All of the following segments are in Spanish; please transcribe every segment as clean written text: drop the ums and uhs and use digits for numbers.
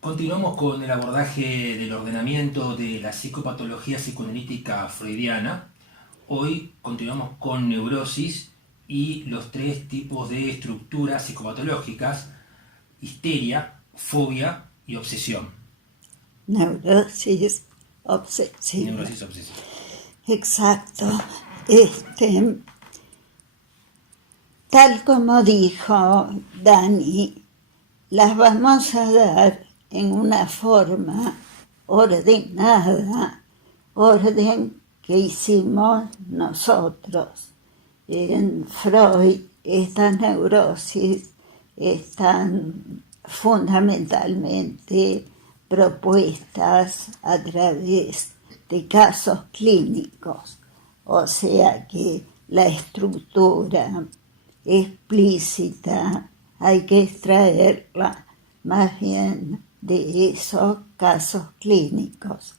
Continuamos con el abordaje del ordenamiento de la psicopatología psicoanalítica freudiana. Hoy continuamos con neurosis y los tres tipos de estructuras psicopatológicas: histeria, fobia y obsesión. Neurosis obsesiva. Neurosis obsesiva. Exacto. Tal como dijo Dani, las vamos a dar en una forma ordenada, orden que hicimos nosotros. En Freud, estas neurosis están fundamentalmente propuestas a través de casos clínicos, o sea que la estructura explícita hay que extraerla más bien de esos casos clínicos.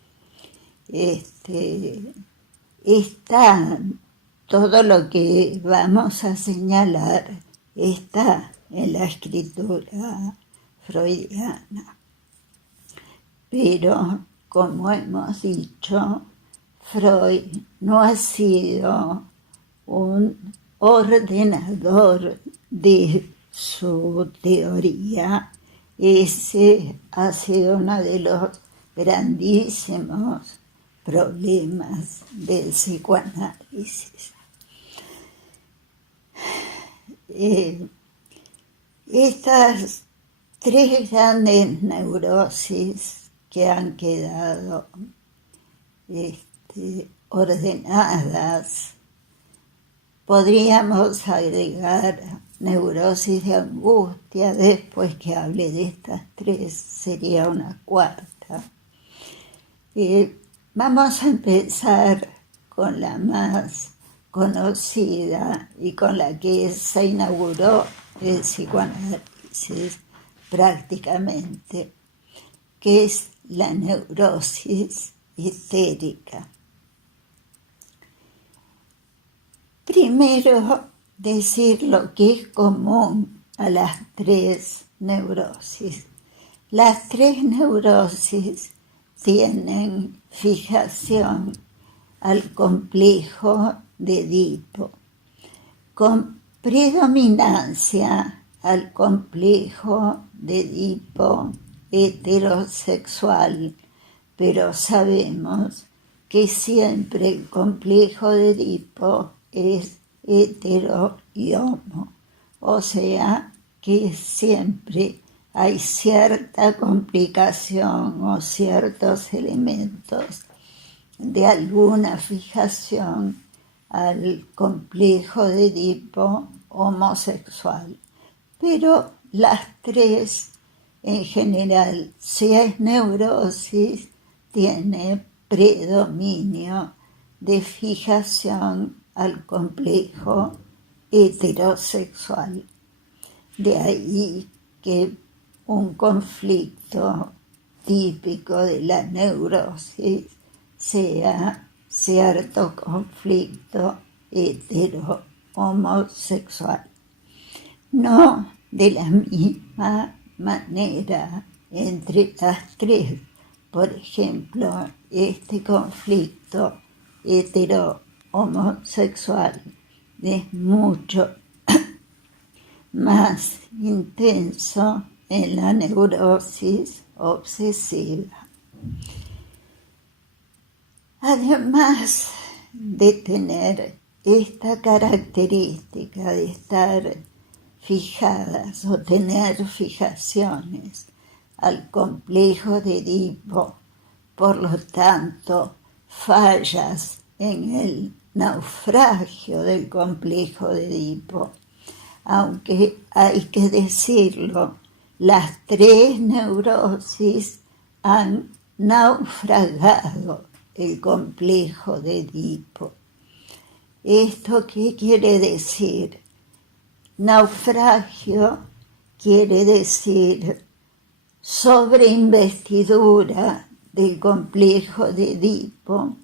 Todo lo que vamos a señalar está en la escritura freudiana. Pero, como hemos dicho, Freud no ha sido un ordenador de su teoría. Ese ha sido uno de los grandísimos problemas del psicoanálisis. Estas tres grandes neurosis que han quedado ordenadas, podríamos agregar neurosis de angustia. Después que hable de estas tres sería una cuarta. Vamos a empezar con la más conocida y con la que se inauguró el psicoanálisis prácticamente, que es la neurosis histérica. Primero, decir lo que es común a las tres neurosis. Las tres neurosis tienen fijación al complejo de Edipo, con predominancia al complejo de Edipo heterosexual, pero sabemos que siempre el complejo de Edipo es hetero y homo, o sea que siempre hay cierta complicación o ciertos elementos de alguna fijación al complejo de Edipo homosexual. Pero las tres, en general, si es neurosis, tiene predominio de fijación al complejo heterosexual. De ahí que un conflicto típico de la neurosis sea cierto conflicto hetero-homosexual. No de la misma manera entre las tres. Por ejemplo, este conflicto hetero-homosexual es mucho más intenso en la neurosis obsesiva. Además de tener esta característica de estar fijadas o tener fijaciones al complejo de Edipo, por lo tanto, fallas en el naufragio del complejo de Edipo. Aunque hay que decirlo, las tres neurosis han naufragado el complejo de Edipo. ¿Esto qué quiere decir? Naufragio quiere decir sobreinvestidura del complejo de Edipo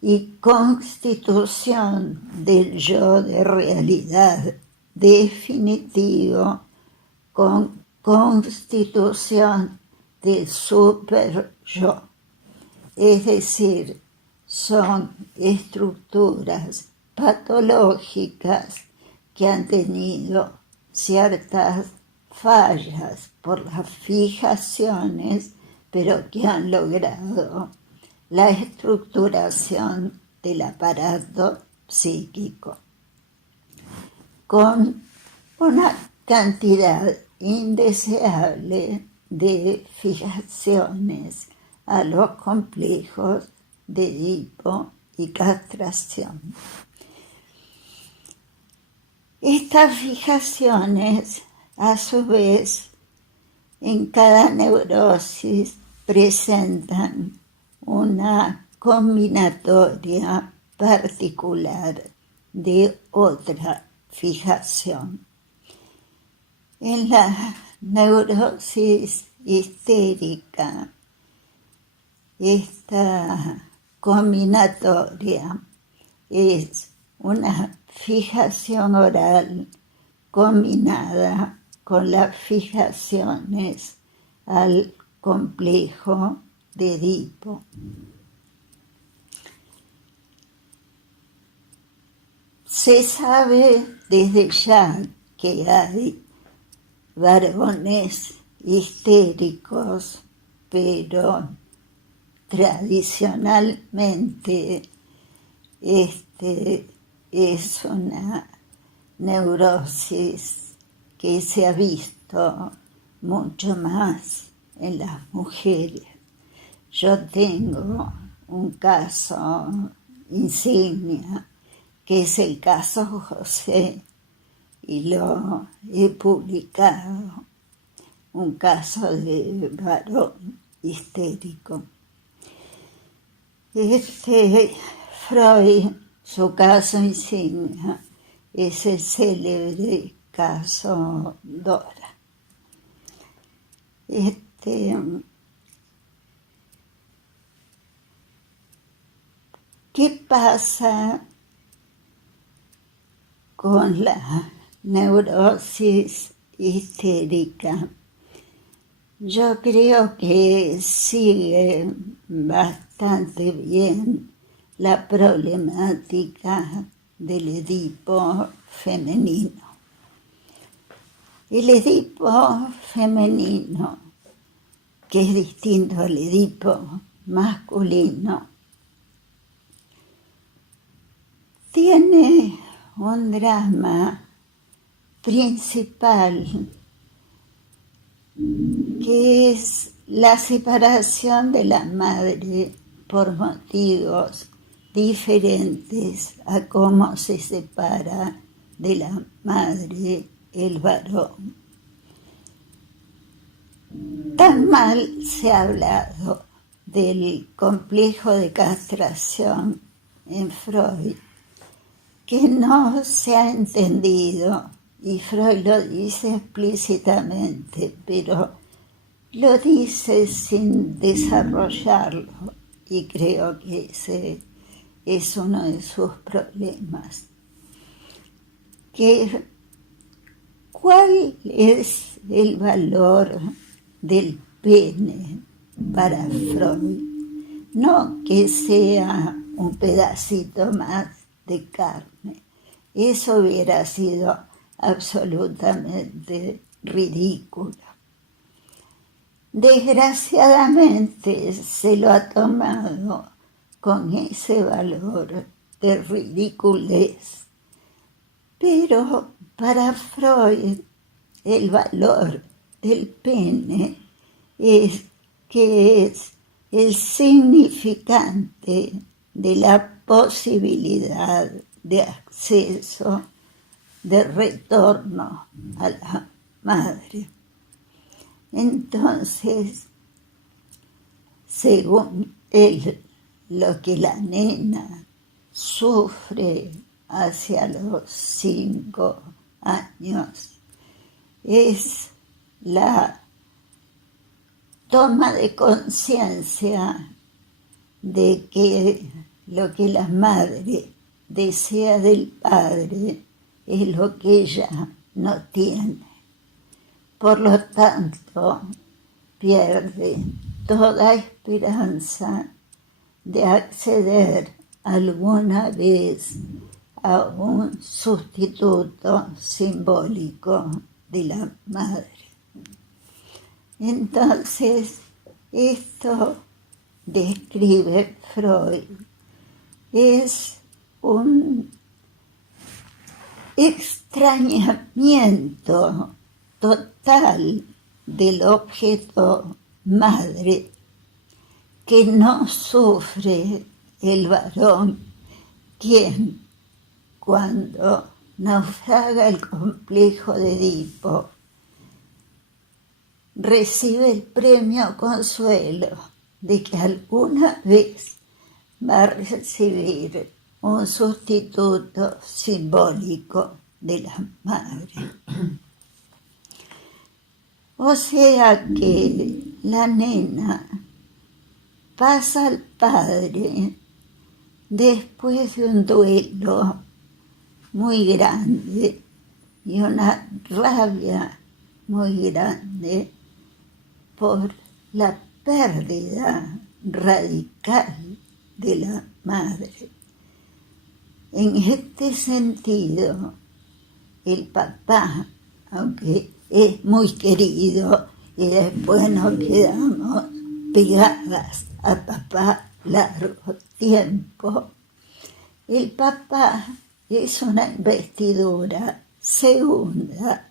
y constitución del yo de realidad definitivo con constitución de super yo. Es decir, son estructuras patológicas que han tenido ciertas fallas por las fijaciones, pero que han logrado la estructuración del aparato psíquico con una cantidad indeseable de fijaciones a los complejos de Edipo y castración. Estas fijaciones, a su vez, en cada neurosis presentan una combinatoria particular de otra fijación. En la neurosis histérica, esta combinatoria es una fijación oral combinada con las fijaciones al complejo de Edipo. Se sabe desde ya que hay varones histéricos, pero tradicionalmente es una neurosis que se ha visto mucho más en las mujeres. Yo tengo un caso insignia, que es el caso José, y lo he publicado, un caso de varón histérico. Freud, su caso insignia, es el célebre caso Dora. ¿Qué pasa con la neurosis histérica? Yo creo que sigue bastante bien la problemática del Edipo femenino. El Edipo femenino, que es distinto al Edipo masculino, tiene un drama principal que es la separación de la madre por motivos diferentes a cómo se separa de la madre el varón. Tan mal se ha hablado del complejo de castración en Freud que no se ha entendido, y Freud lo dice explícitamente, pero lo dice sin desarrollarlo, y creo que ese es uno de sus problemas. ¿Cuál es el valor del pene para Freud? No que sea un pedacito más de carne. Eso hubiera sido absolutamente ridículo. Desgraciadamente se lo ha tomado con ese valor de ridiculez. Pero para Freud el valor del pene es que es el significante de la posibilidad de acceso, de retorno a la madre. Entonces, según él, lo que la nena sufre hacia los 5 años es la toma de conciencia de que lo que la madre desea del padre es lo que ella no tiene. Por lo tanto, pierde toda esperanza de acceder alguna vez a un sustituto simbólico de la madre. Entonces, esto describe Freud, es un extrañamiento total del objeto madre que no sufre el varón, quien, cuando naufraga el complejo de Edipo, recibe el premio consuelo de que alguna vez va a recibir un sustituto simbólico de la madre. O sea que la nena pasa al padre después de un duelo muy grande y una rabia muy grande por la pérdida radical de la madre. En este sentido, el papá, aunque es muy querido y después nos quedamos pegadas a papá largo tiempo, el papá es una investidura segunda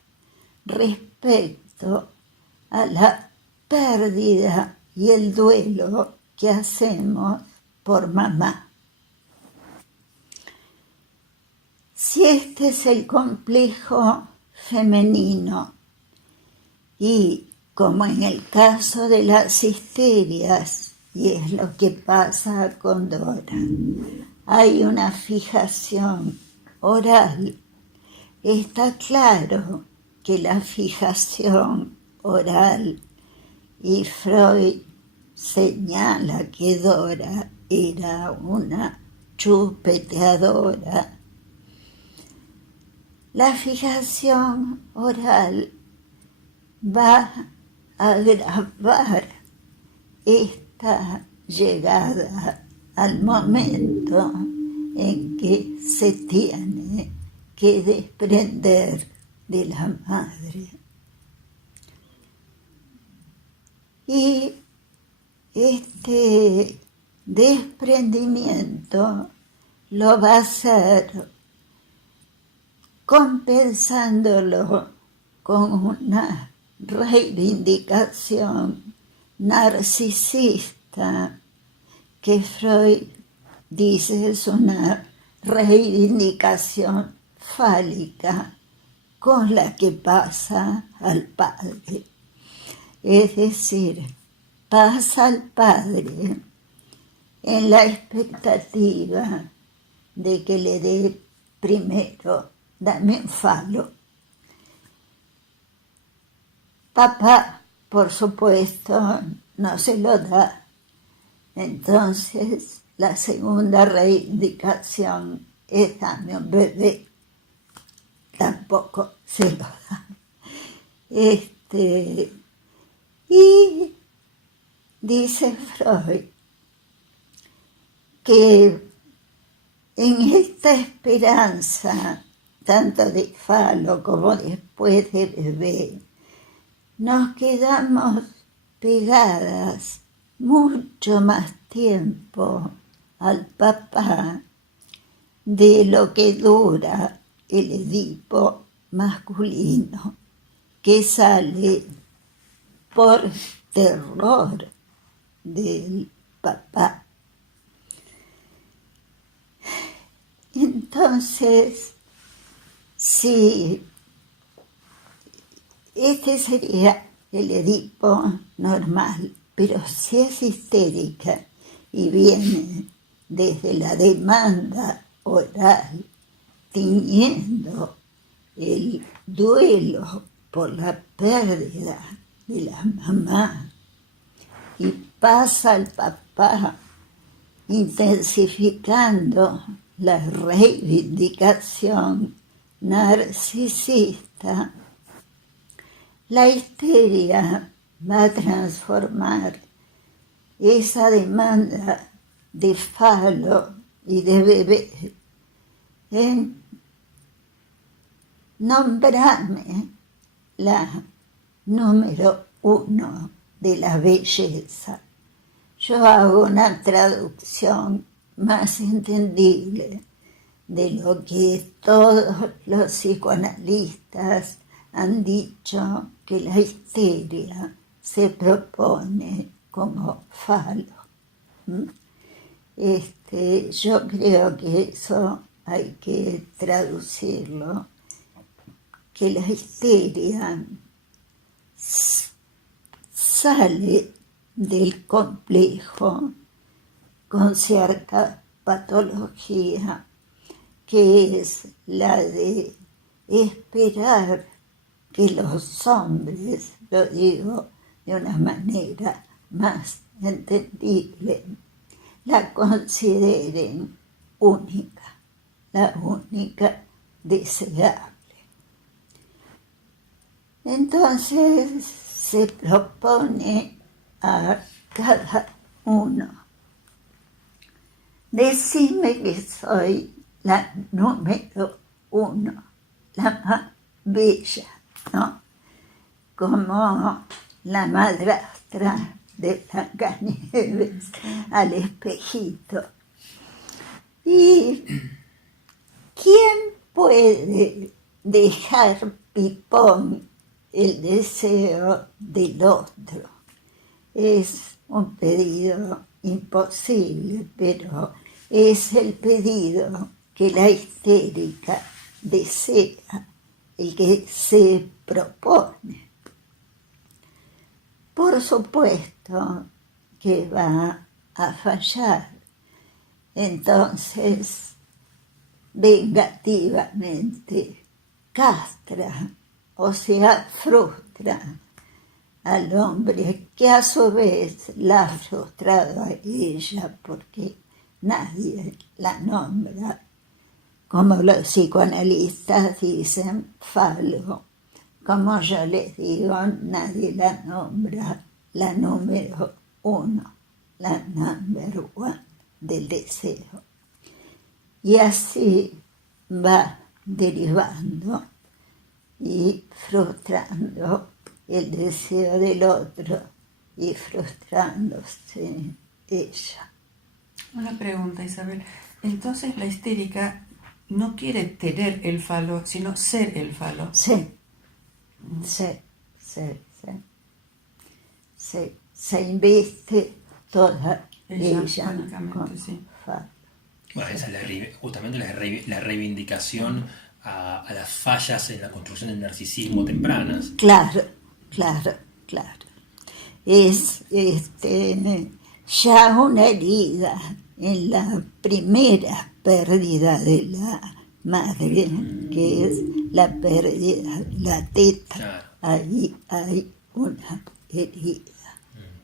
respecto a la pérdida y el duelo que hacemos por mamá. Si este es el complejo femenino y, como en el caso de las histerias, y es lo que pasa con Dora, hay una fijación oral, está claro que la fijación oral, y Freud señala que Dora era una chupeteadora, la fijación oral va a agravar esta llegada al momento en que se tiene que desprender de la madre. Y este desprendimiento lo va a hacer compensándolo con una reivindicación narcisista que Freud dice es una reivindicación fálica con la que pasa al padre. Es decir, pasa al padre en la expectativa de que le dé primero, dame un falo. Papá, por supuesto, no se lo da. Entonces, la segunda reivindicación es dame un bebé. Tampoco se lo da. Y dice Freud que en esta esperanza, tanto de falo como después de bebé, nos quedamos pegadas mucho más tiempo al papá de lo que dura el Edipo masculino, que sale por terror del papá. Entonces, si este sería el Edipo normal, pero si es histérica y viene desde la demanda oral, tiñendo el duelo por la pérdida de la mamá, y pasa al papá intensificando la reivindicación narcisista, la histeria va a transformar esa demanda de falo y de bebé en nombrarme la número 1 de la belleza. Yo hago una traducción más entendible de lo que todos los psicoanalistas han dicho que la histeria se propone como falo. Yo creo que eso hay que traducirlo, que la histeria sale del complejo con cierta patología, que es la de esperar que los hombres, lo digo de una manera más entendible, la consideren única, la única deseable. Entonces se propone a cada uno: decime que soy la número 1, la más bella, ¿no? Como la madrastra de Blancanieves al espejito. ¿Y quién puede dejar pipón el deseo del otro? Es un pedido imposible, pero es el pedido que la histérica desea, el que se propone. Por supuesto que va a fallar. Entonces, vengativamente castra, o sea, frustra al hombre, que a su vez la ha frustrado a ella, porque nadie la nombra, como los psicoanalistas dicen, falo. Como yo les digo, nadie la nombra la número 1, la number 1 del deseo. Y así va derivando y frustrando el deseo del otro y frustrándose ella. Una pregunta, Isabel. Entonces la histérica no quiere tener el falo, sino ser el falo. Sí. Se inviste toda ella con sí. falo. Bueno, esa es justamente la reivindicación a las fallas en la construcción del narcisismo tempranas. Claro. Es ya una herida en la primera pérdida de la madre, que es la pérdida de la teta. Claro. Ahí hay una herida.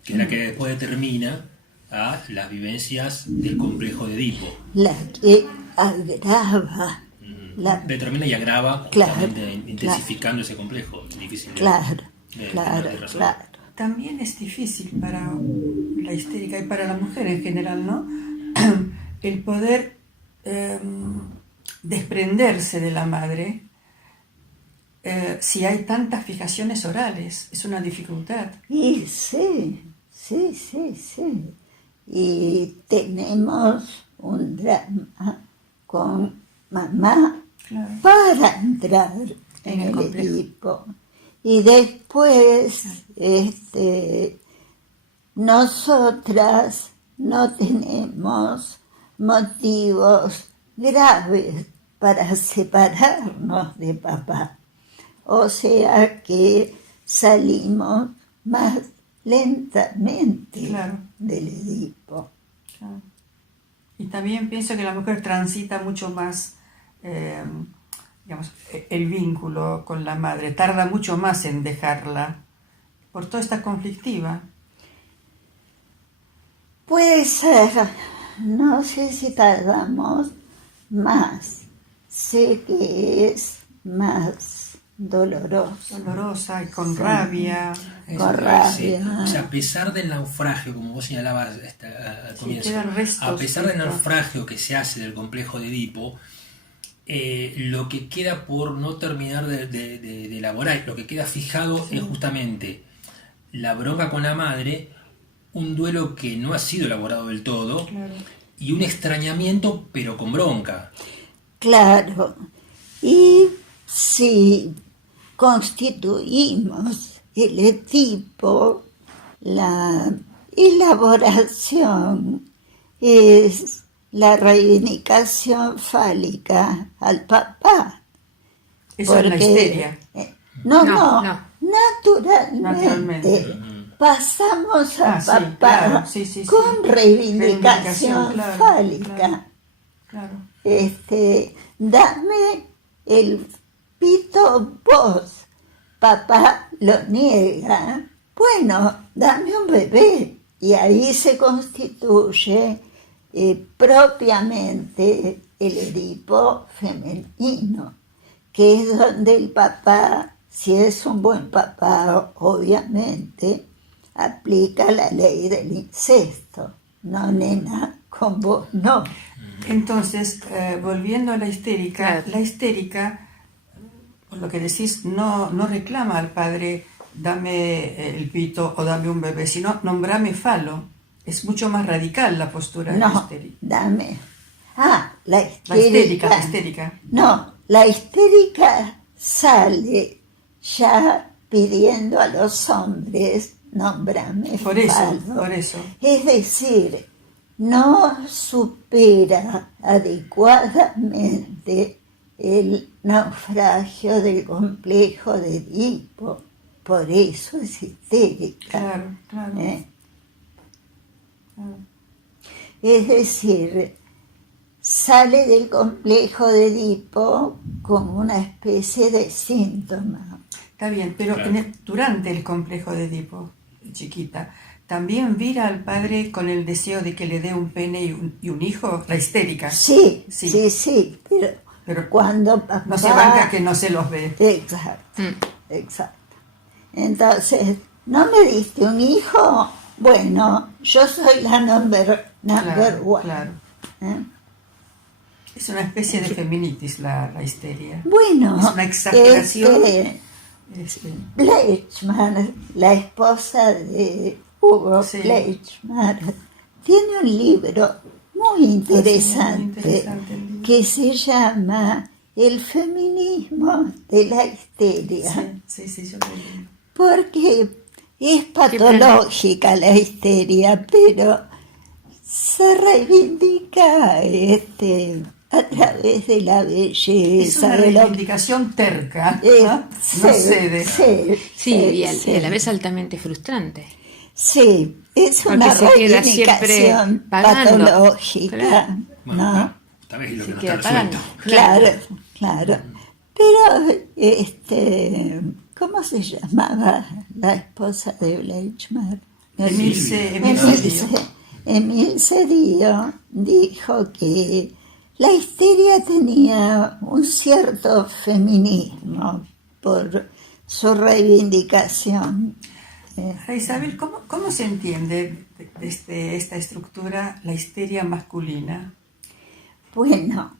Que es la que después determina a las vivencias del complejo de Edipo. La que agrava. Determina y agrava, justamente intensificando ese complejo. Difícil de resolver. También es difícil para la histérica y para la mujer en general, ¿no? El poder desprenderse de la madre si hay tantas fijaciones orales. Es una dificultad. Y sí. Y tenemos un drama con mamá para entrar en el Edipo. Y después nosotras no tenemos motivos graves para separarnos de papá. O sea que salimos más lentamente del Edipo. Claro. Y también pienso que la mujer transita mucho más el vínculo con la madre, tarda mucho más en dejarla por toda esta conflictiva. Puede ser, no sé si tardamos más, sé que es más dolorosa y con rabia. Con rabia. O sea, a pesar del naufragio, como vos señalabas al comienzo, quedan restos, a pesar del restos. naufragio que se hace del complejo de Edipo, lo que queda por no terminar de elaborar, lo que queda fijado es justamente la bronca con la madre, un duelo que no ha sido elaborado del todo, Claro. y un extrañamiento pero con bronca. Claro. Y si constituimos el Edipo, la elaboración es la reivindicación fálica al papá. Eso es la histeria. No, No. naturalmente. Pasamos a Sí, papá claro, sí. con reivindicación claro, fálica. Claro. Dame el pito vos. Papá lo niega. Bueno, dame un bebé. Y ahí se constituye propiamente el Edipo femenino, que es donde el papá, si es un buen papá, obviamente, aplica la ley del incesto. No, nena, con vos no. Entonces, volviendo a la histérica, Claro. la histérica, por lo que decís, no reclama al padre, dame el pito o dame un bebé, sino nombrame falo. Es mucho más radical la postura de la No, histérica. dame. La La histérica. No, la histérica sale ya pidiendo a los hombres, nómbrame Por eso, falo. por eso. Es decir, no supera adecuadamente el naufragio del complejo de Edipo. Por eso es histérica. Claro. ¿eh? Es decir, sale del complejo de Edipo como una especie de síntoma. Está bien, pero Claro. durante el complejo de Edipo, chiquita, ¿también vira al padre con el deseo de que le dé un pene y un hijo? La histérica. Sí, Sí. pero cuando papá... No se banca que no se los ve. Exacto. Entonces, ¿no me diste un hijo? Bueno, yo soy la number one. Claro. ¿eh? Es una especie de feminitis la histeria. Bueno, Es una exageración. Fleischmann, la esposa de Hugo Sí. Fleischmann, tiene un libro muy interesante, interesante el libro. que se llama El feminismo de la histeria, Sí, yo lo leí. porque es patológica la histeria, pero se reivindica a través de la belleza. Es una de lo reivindicación terca, que- ¿no? No cede. Sí, y a la vez altamente frustrante. Sí, es Porque una se queda siempre reivindicación pagando. patológica, Claro. Bueno, ¿no? esta vez es lo Se que no queda está pagando. resuelto. Claro. Pero, ¿cómo se llamaba la esposa de Fleischmann? Emil Cedillo dijo que la histeria tenía un cierto feminismo por su reivindicación. Isabel, ¿cómo se entiende desde esta estructura la histeria masculina? Bueno,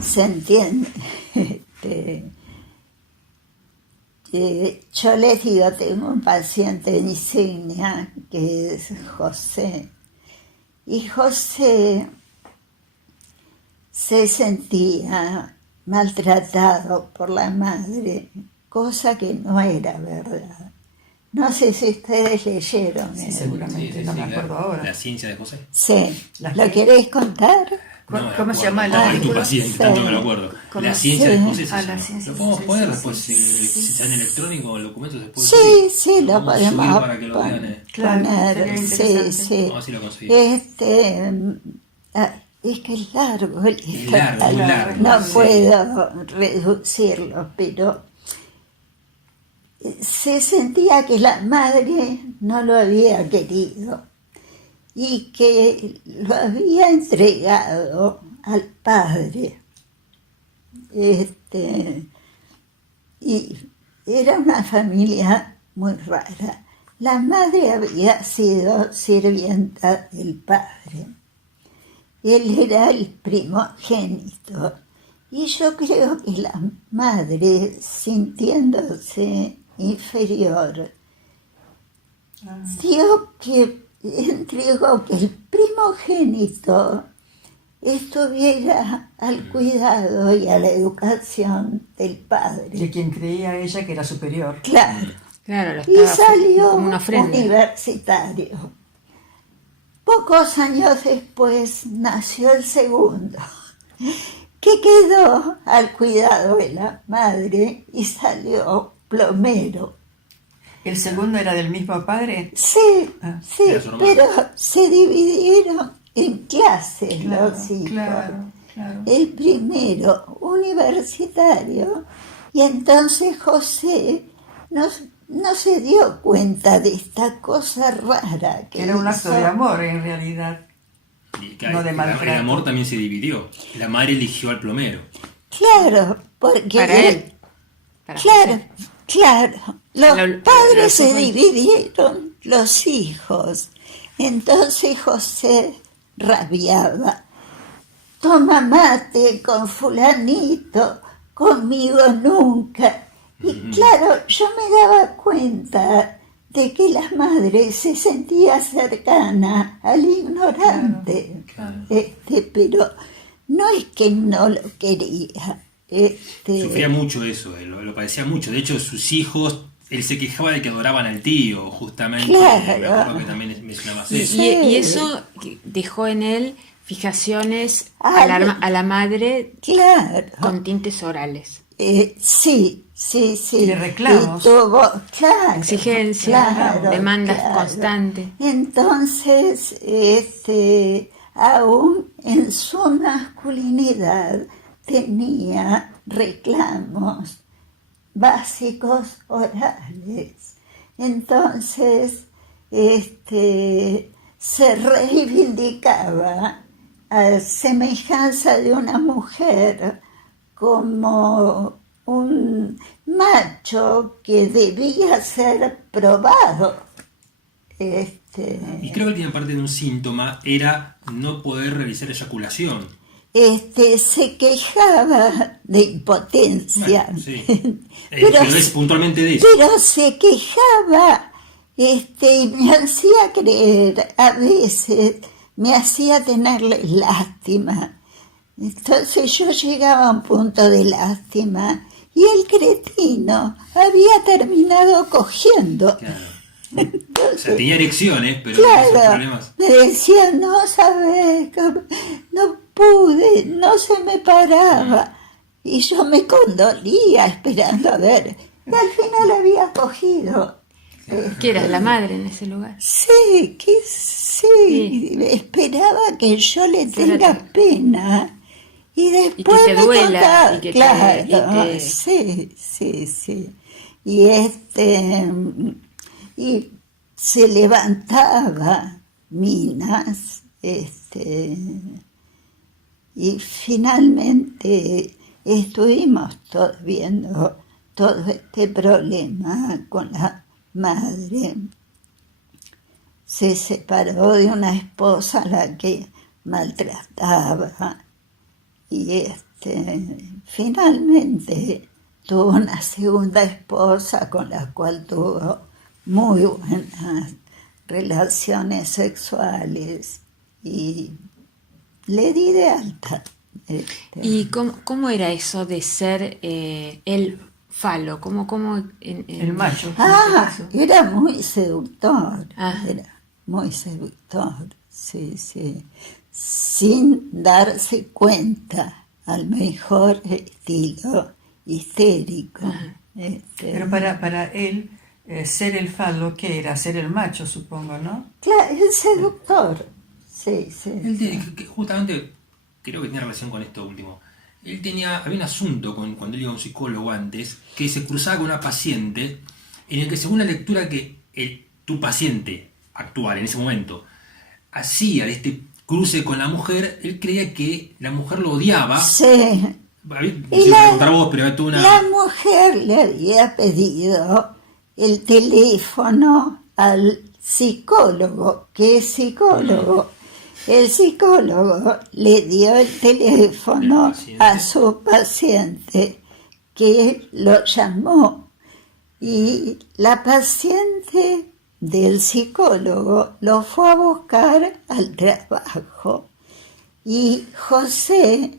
se entiende. Yo les digo, tengo un paciente insignia que es José. Y José se sentía maltratado por la madre, cosa que no era verdad. No sé si ustedes leyeron. Sí, seguramente, no me acuerdo ahora. La ciencia de José. Sí. ¿La ¿Lo qué? querés contar? ¿Cómo se llama el Es tu artículo? paciente, Sí. tanto me lo acuerdo. ¿Cómo? La ciencia de Sí. José se Ah, llama. la ciencia ¿Lo podemos sí, poner sí, después sí, si sí. está en electrónico o el documento se puede Sí, subir? sí, lo Vamos a subir podemos para que lo vean. Claro, poner. sería Sí, interesante. sí. Vamos a ver si lo conseguimos. Es que es largo el Es largo, muy largo. No Sí. puedo reducirlo, pero se sentía que la madre no lo había querido y que lo había entregado al padre. Y era una familia muy rara. La madre había sido sirvienta del padre. Él era el primogénito. Y yo creo que la madre, sintiéndose inferior, entregó que el primogénito estuviera al cuidado y a la educación del padre. De quien creía ella que era superior. Claro. Claro, lo Y estaba salió como una ofrenda. universitario. Pocos años después nació el segundo, que quedó al cuidado de la madre y salió plomero. ¿El segundo era del mismo padre? Sí, Ah, sí, era su hermano. pero se dividieron en clases Claro, los hijos. claro. El primero, universitario, y entonces José no se dio cuenta de esta cosa rara que Era un acto hizo. de amor, en realidad. Y que No de el maltrato. amor también se dividió. La madre eligió al plomero. Claro, porque Para él. Para Claro, José. claro. Los Lo- padres se lo- dividieron, los hijos. Entonces José rabiaba. Toma mate con fulanito, conmigo nunca. Y claro, yo me daba cuenta de que la madre se sentía cercana al ignorante. Claro. Pero no es que no lo quería. Sufría mucho eso, lo padecía mucho. De hecho, sus hijos, él se quejaba de que adoraban al tío, justamente. Claro. Me acuerdo que también mencionabas Y, eso. y eso dejó en él fijaciones Ah, a la madre Claro. con tintes orales. Sí. Y de reclamos. Y claro, Exigencias, claro, demandas claro. constantes. Entonces, aún en su masculinidad tenía reclamos básicos orales. Entonces, se reivindicaba a semejanza de una mujer como un macho que debía ser probado. Y creo que tiene parte de un síntoma, era no poder realizar eyaculación. Se quejaba de impotencia. Bueno, sí. pero, Pero es puntualmente de eso. pero se quejaba y me hacía creer, a veces me hacía tenerle lástima. Entonces yo llegaba a un punto de lástima y el cretino había terminado cogiendo. Claro. O Entonces, sea, tenía erecciones, pero tenía esos claro, problemas. me decía, no sabes, no pude, no se me paraba. Y yo me condolía esperando a ver. Y al final había cogido. ¿Qué eras la madre en ese lugar? Sí, sí, esperaba que yo le tenga pena. Y después Y que te me duela, contaba, y que te- claro, y te- sí. Y se levantaba Minas, y finalmente estuvimos viendo todo este problema con la madre. Se separó de una esposa a la que maltrataba y finalmente tuvo una segunda esposa con la cual tuvo muy buenas relaciones sexuales y le di de alta. ¿Y cómo era eso de ser el falo? El macho. en Ah, este caso. era muy seductor, Ah. era muy seductor, sí. Sin darse cuenta, al mejor estilo histérico. Pero para él, ser el falo, ¿qué era? Ser el macho, supongo, ¿no? Claro, el seductor, sí. Que justamente creo que tiene relación con esto último. Había un asunto cuando él iba a un psicólogo antes, que se cruzaba con una paciente en el que, según la lectura que tu paciente actual en ese momento hacía de este cruce con la mujer, él creía que la mujer lo odiaba Sí, Y preguntar vos, pero tú la mujer le había pedido el teléfono al psicólogo, que es psicólogo. El psicólogo le dio el teléfono a su paciente, que lo llamó. Y la paciente del psicólogo lo fue a buscar al trabajo. Y José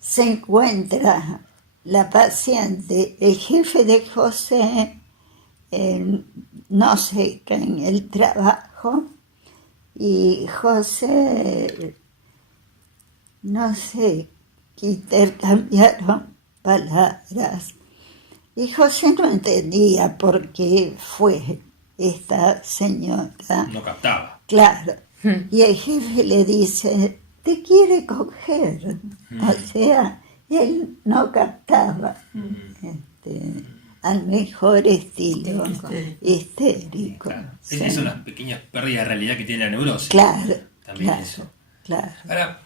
se encuentra la paciente, el jefe de José, no sé, en el trabajo, y José, no sé, intercambiaron palabras. Y José no entendía por qué fue esta señora. No captaba. Claro. Y el jefe le dice, te quiere coger. O sea, él no captaba al mejor estilo histérico. Claro. Sí. Esas son las pequeñas pérdidas de realidad que tiene la neurosis. Claro, También claro, eso. claro. Ahora,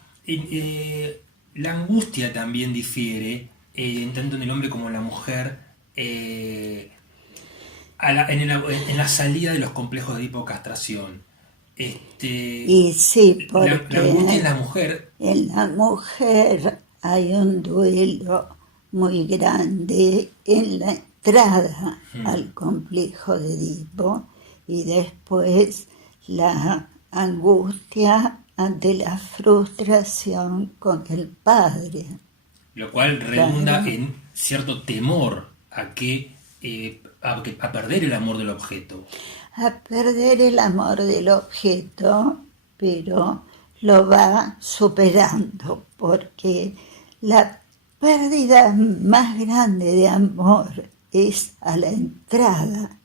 la angustia también difiere, tanto en el hombre como en la mujer, en la salida de los complejos de hipocastración. Y sí, porque la angustia en la mujer. En la mujer hay un duelo muy grande en la entrada al complejo de Edipo y después la angustia ante la frustración con el padre. Lo cual redunda Claro. en cierto temor a perder el amor del objeto. A perder el amor del objeto, pero lo va superando, porque la pérdida más grande de amor es a la entrada,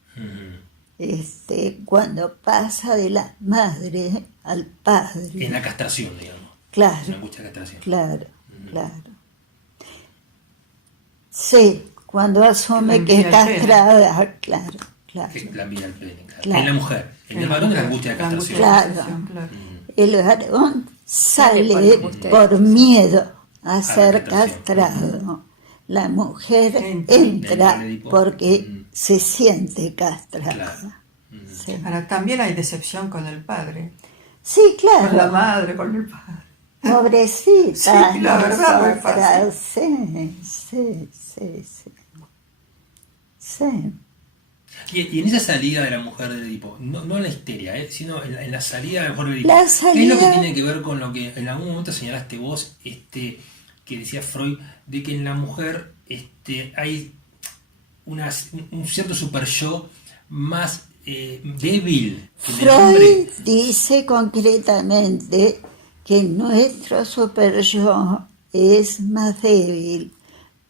cuando pasa de la madre al padre. En la castración, digamos. Claro, La angustia de castración. claro, claro. Sí, cuando asume La que es envidia al pene. castrada, claro, claro. Que la envidia al pene, claro. Claro. En la mujer. En el varón es la angustia de castración. Claro. El varón Sale por la sale angustia de por castración. miedo a la ser castración. castrado. La mujer Entra. entra En el Edipo. porque se siente castrada. Claro. Sí. Ahora, también hay decepción con el padre, Sí, con la claro. madre, con el padre. Pobrecita. Sí, la verdad no es nosotras. Sí. Sí. Y en esa salida de la mujer del Edipo, no en la histeria, sino en la salida de la mujer del Edipo, La ¿qué es lo que salida- tiene que ver con lo que en algún momento señalaste vos, que decía Freud, de que en la mujer hay un cierto super yo más débil que en el hombre? Freud dice concretamente que nuestro super yo es más débil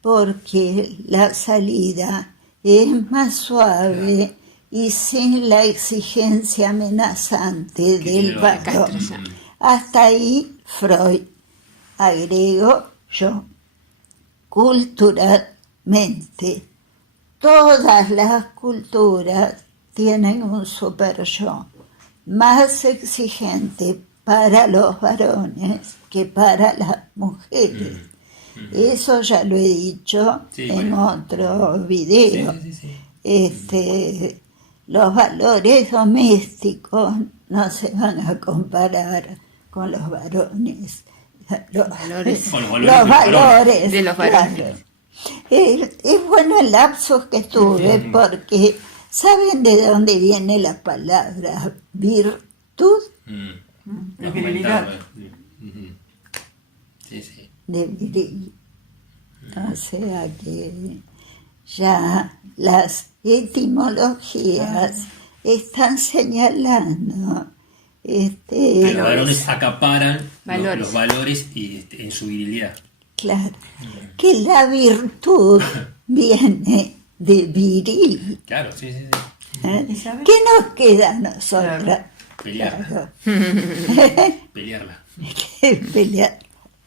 porque la salida es más suave y sin la exigencia amenazante del lo varón. castración. Hasta ahí Freud. Agrego yo. Culturalmente, todas las culturas tienen un super yo más exigente para los varones que para las mujeres. Eso ya lo he dicho Sí, en bueno. otro video. Sí. Los valores domésticos no se van a comparar con los varones. Valores. Con Los valores de los varones. claro. Es bueno el lapsus que tuve porque ¿saben de dónde viene la palabra virtud? De virilidad. Sí. De viril. O sea que ya las etimologías están señalando Que los varones acaparan Valores. los valores y en su virilidad. claro, que la virtud viene de viril. Claro, sí. ¿Eh? ¿Y sabes? ¿Qué nos queda a nosotras? Pelearla. Claro. Pelearla. Pelear.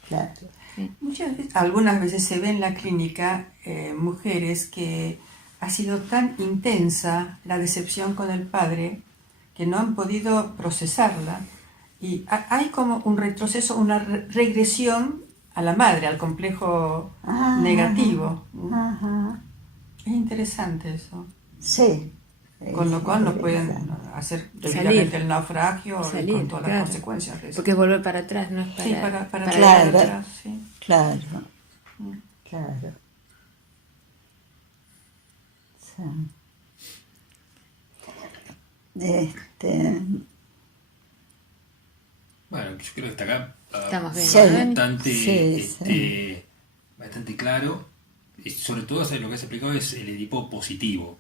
Claro. Algunas veces se ve en la clínica mujeres que ha sido tan intensa la decepción con el padre que no han podido procesarla y hay como un retroceso, una regresión a la madre, al complejo Ah. negativo. Ajá. Es interesante eso. Sí. Con lo es cual no pueden interesante. hacer Salir. debidamente el naufragio y Salir, con todas claro. las consecuencias de eso. Porque es volver para atrás, no es para, Sí, para para Claro. llegar atrás, sí. Claro, Mm. claro. Sí. Bueno, yo creo que hasta acá Estamos bien, Sí. ¿no? bastante, Sí, bastante claro. Y sobre todo lo que has explicado es el Edipo positivo.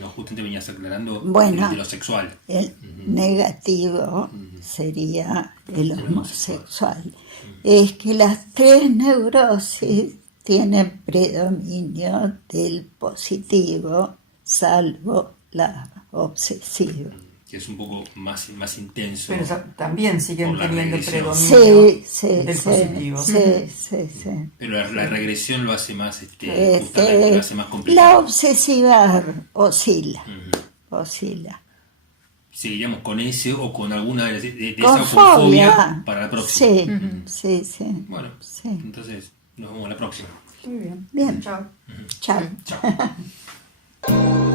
No, justamente venías aclarando Bueno. el de lo sexual. El negativo sería el homosexual. Es que las tres neurosis tienen predominio del positivo, salvo la obsesiva. Que es un poco más intenso. Pero también siguen Por la teniendo el regresión. predominio Sí, del positivo. sí. Pero la regresión lo hace más, justamente, lo hace más La complicado. obsesiva oscila, Ujú. oscila. Seguiríamos con ese o con alguna de Con esa con fobia fobia. para la próxima. Sí, Ujú. sí. Bueno, Sí. entonces nos vemos la próxima. Muy bien. Bien. Chao. Chao. Chao.